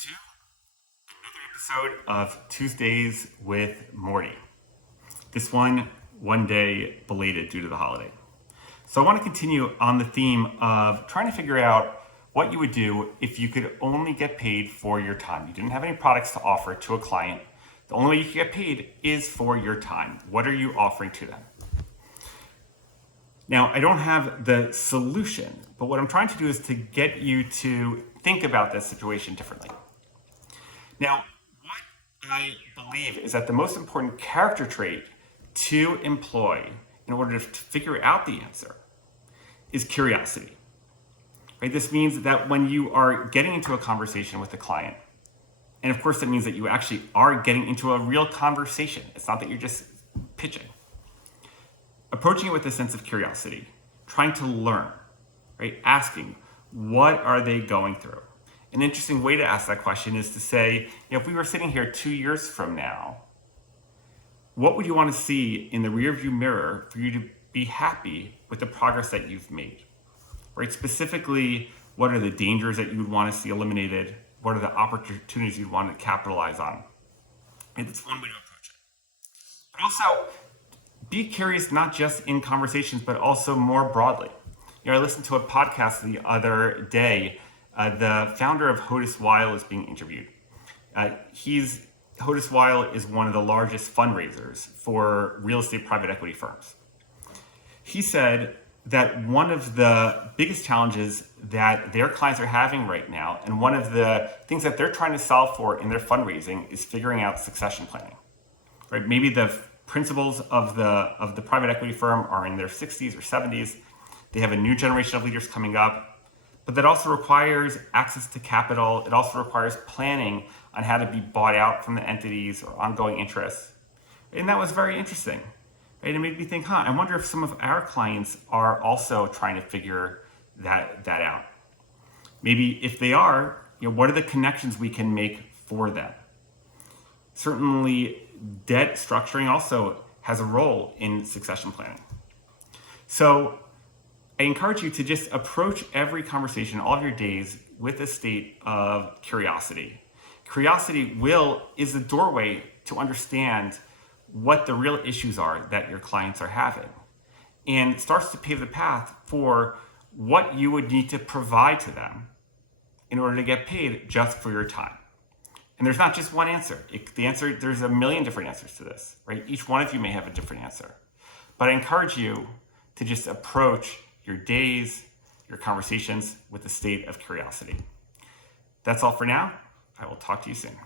to another episode of Tuesdays with Morty. This one day belated due to the holiday. So I want to continue on the theme of trying to figure out what you would do if you could only get paid for your time. You didn't have any products to offer to a client. The only way you could get paid is for your time. What are you offering to them? Now, I don't have the solution, but what I'm trying to do is to get you to think about this situation differently. Now, what I believe is that the most important character trait to employ in order to figure out the answer is curiosity. Right? This means that when you are getting into a conversation with a client, and of course that means that you actually are getting into a real conversation. It's not that you're just pitching. Approaching it with a sense of curiosity, trying to learn, right? Asking, what are they going through? An interesting way to ask that question is to say, if we were sitting here 2 years from now, what would you want to see in the rearview mirror for you to be happy with the progress that you've made? Right? Specifically, what are the dangers that you would want to see eliminated? What are the opportunities you'd want to capitalize on? And it's one way to approach it. But also, be curious not just in conversations, but also more broadly. I listened to a podcast the other day. The founder of Hodis Weil is being interviewed. Hodis Weil is one of the largest fundraisers for real estate private equity firms. He said that one of the biggest challenges that their clients are having right now, and one of the things that they're trying to solve for in their fundraising, is figuring out succession planning. Right? Maybe the principals of the private equity firm are in their 60s or 70s. They have a new generation of leaders coming up, but that also requires access to capital. It also requires planning on how to be bought out from the entities or ongoing interests. And that was very interesting. Right? It made me think, I wonder if some of our clients are also trying to figure that out. Maybe if they are, what are the connections we can make for them? Certainly, debt structuring also has a role in succession planning. So I encourage you to just approach every conversation, all of your days, with a state of curiosity. Curiosity is the doorway to understand what the real issues are that your clients are having, and starts to pave the path for what you would need to provide to them in order to get paid just for your time. And there's not just one answer. There's a million different answers to this, right? Each one of you may have a different answer. But I encourage you to just approach your days, your conversations with a state of curiosity. That's all for now. I will talk to you soon.